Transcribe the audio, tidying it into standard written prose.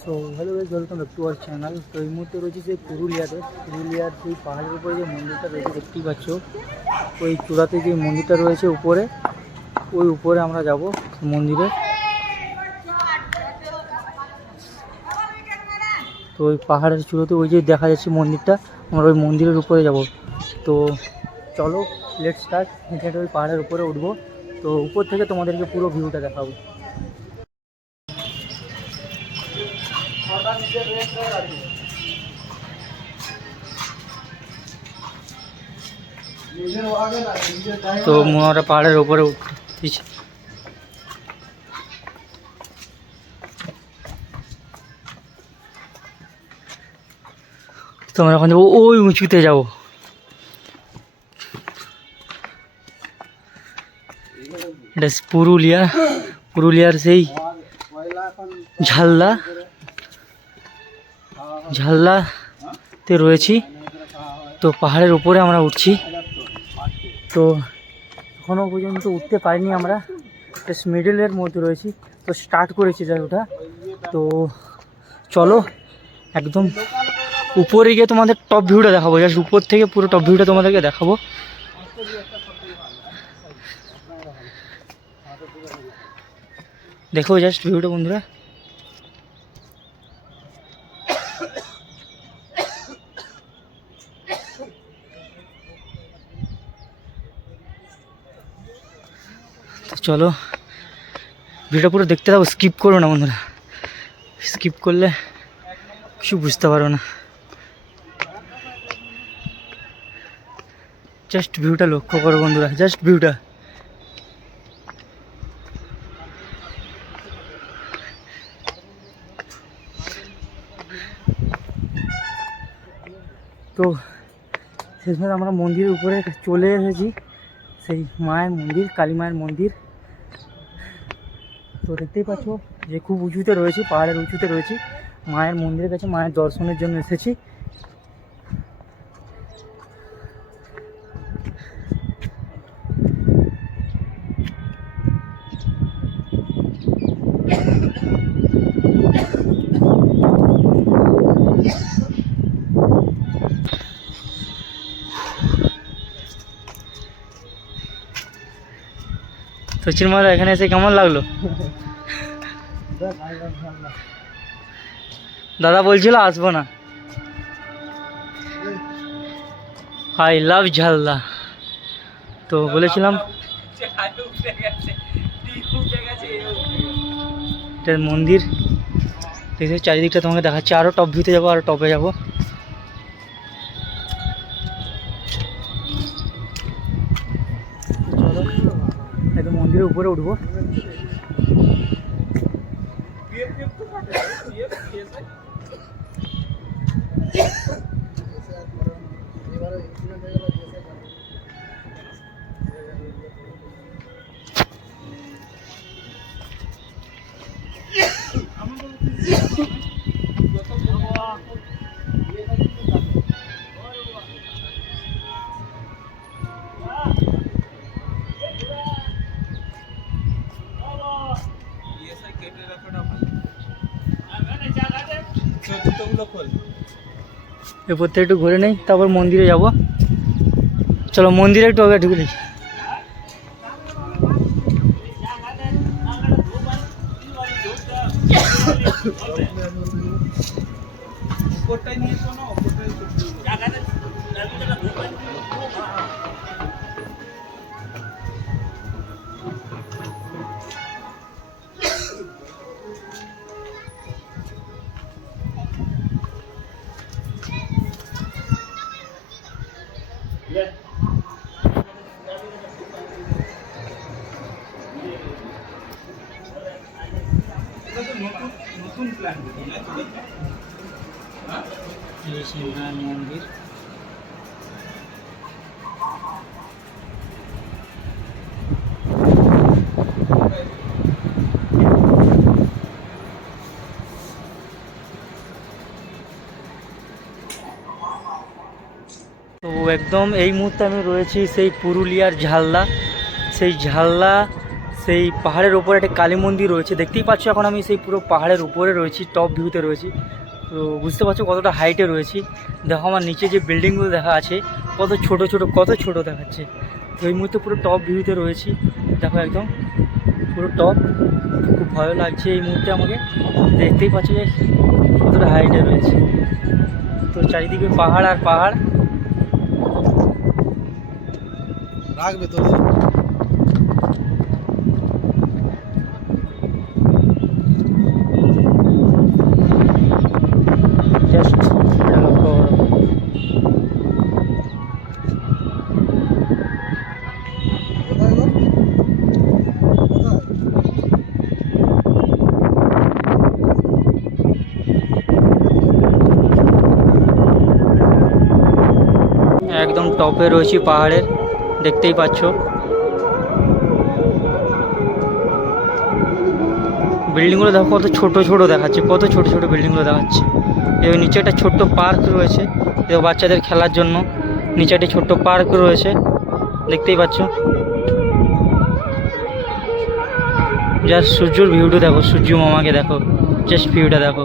So hello guys, welcome back to our channel. তো এই মুহূর্তে রয়েছে সেই পুরুলিয়ার সেই পাহাড়ের উপরে যে মন্দিরটা রয়েছে দেখতেই পাচ্ছ। ওই চূড়াতে যে মন্দিরটা রয়েছে উপরে, ওই উপরে আমরা যাব মন্দিরে। তো ওই পাহাড়ের চূড়াতে ওই যে দেখা যাচ্ছে মন্দিরটা, আমরা ওই মন্দিরের উপরে যাব। তো চলো লেটস স্টার্ট। হেঁটে ওই পাহাড়ের উপরে উঠবো। তো উপর থেকে তোমাদেরকে পুরো ভিউটা দেখাবো। তো আমরা পাহাড়ের উপরে উঠতেছি। তো আমরা এখন যাবো ওই উঁচুতে যাবো। এটা পুরুলিয়ার সেই ঝালদাতে রয়েছি। তো পাহাড়ের উপরে আমরা উঠছি। তো এখনও পর্যন্ত উঠতে পারিনি আমরা, জাস্ট মিডলের মধ্যে রয়েছি। তো স্টার্ট করেছি যা ওঠা। তো চলো একদম উপরে গিয়ে তোমাদের টপ ভিউটা দেখাবো। জাস্ট উপর থেকে পুরো টপ ভিউটা তোমাদেরকে দেখাবো। দেখো জাস্ট ভিউটা বন্ধুরা। চলো ভিডিওটা পুরো দেখতে থাকো, স্কিপ করো না বন্ধুরা। স্কিপ করলে কিছু বুঝতে পারো না। জাস্ট ভিউটা লক্ষ্য করো বন্ধুরা, জাস্ট ভিউটা। তো শেষমেশ আমরা মন্দিরের উপরে চলে এসেছি, সেই মায়ের মন্দির, কালী মায়ের মন্দির। তো দেখতেই পাচ্ছ যে খুব উঁচুতে রয়েছি, পাহাড়ের উঁচুতে রয়েছি। মায়ের মন্দিরের কাছে মায়ের দর্শনের জন্য এসেছি। সচিন মাদা এখানে এসে কেমন লাগলো? দাদা বলছিল আসবো না। I love Jhalda. তো বলেছিলাম এটার মন্দির দেখে চারিদিকটা তোমাকে দেখাচ্ছি। আরও টপ ভিউতে যাবো, আরও টপে যাবো। চলো একদম মন্দিরের উপরে উঠবো। এরপর থেকে একটু ঘুরে নেই, তারপর মন্দিরে যাব। চলো মন্দিরে একটু আগে ঢুকে নিই। মন্দির তো একদম এই মুহূর্তে আমি রয়েছি সেই পুরুলিয়ার ঝালদা। সেই ঝালদা সেই পাহাড়ের উপরে একটা কালী মন্দির রয়েছে, দেখতেই পাচ্ছ এখন আমি সেই পুরো পাহাড়ের উপরে রয়েছি, টপ ভিউতে রয়েছি। তো বুঝতে পারছো কতটা হাইটে রয়েছি। দেখো আমার নিচে যে বিল্ডিংগুলো দেখা আছে কত ছোট দেখাচ্ছে। তো এই মুহূর্তে পুরো টপ ভিউতে রয়েছি, দেখো একদম পুরো টপ। খুব ভালো লাগছে এই মুহূর্তে আমাকে, দেখতেই পাচ্ছ যে কতটা হাইটে রয়েছে। তো চারিদিকে পাহাড় আর পাহাড়। রাখবে তো জাস্ট এটা লক্ষ্য করো। কোথায় গো? কোথায়? একদম টপে রয়েছি পাহাড়ের, দেখতেই পাচ্ছ। বিল্ডিংগুলো দেখো কত ছোট দেখাচ্ছে, কত ছোট বিল্ডিংগুলো দেখাচ্ছে। এবং নিচে একটা ছোট্ট পার্ক রয়েছে, এবং বাচ্চাদের খেলার জন্য নিচে একটা ছোট্ট পার্ক রয়েছে, দেখতেই পাচ্ছ। জাস্ট সূর্যর ভিউটা দেখো, সূর্য মামাকে দেখো, জাস্ট ভিউটা দেখো।